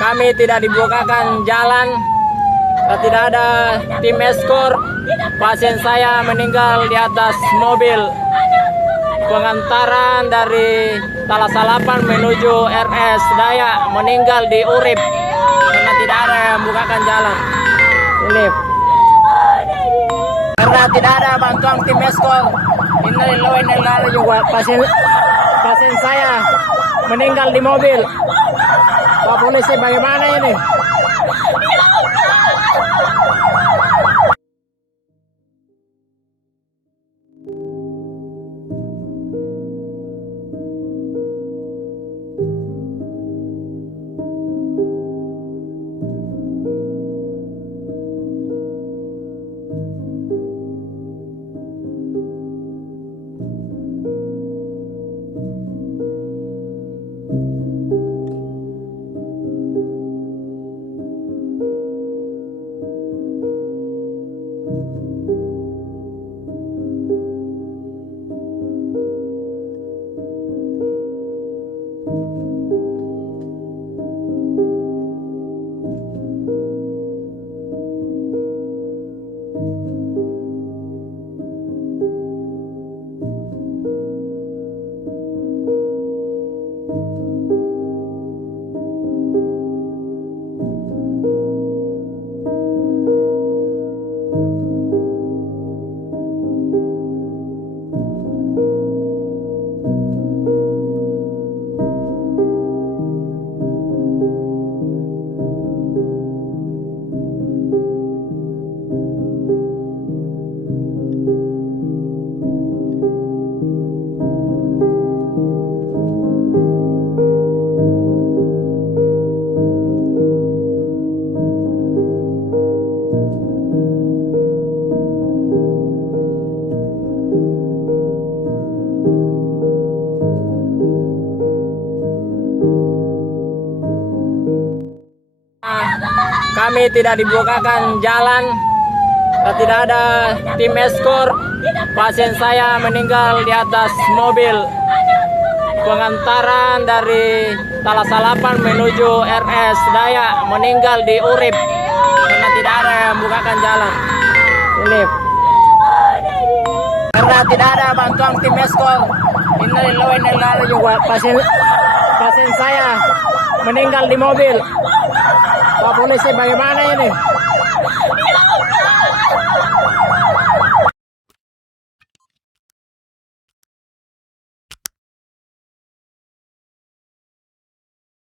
Kami tidak dibukakan jalan, tidak ada tim eskor. Pasien saya meninggal di atas mobil pengantaran dari Talasalapan menuju RS Daya, meninggal di Urip karena tidak ada yang membukakan jalan. Ini karena tidak ada bantuan tim eskor. Ini juga pasien saya meninggal di mobil. Pak polisi, bagaimana ini? Kami tidak dibukakan jalan, tidak ada tim eskor. Pasien saya meninggal di atas mobil pengantaran dari Talasalapan menuju RS Daya, meninggal di Urip karena tidak ada yang membukakan jalan. Ini karena tidak ada bantuan tim eskor. Ini juga pasien saya meninggal di mobil. Pak polisi, bagaimana ini?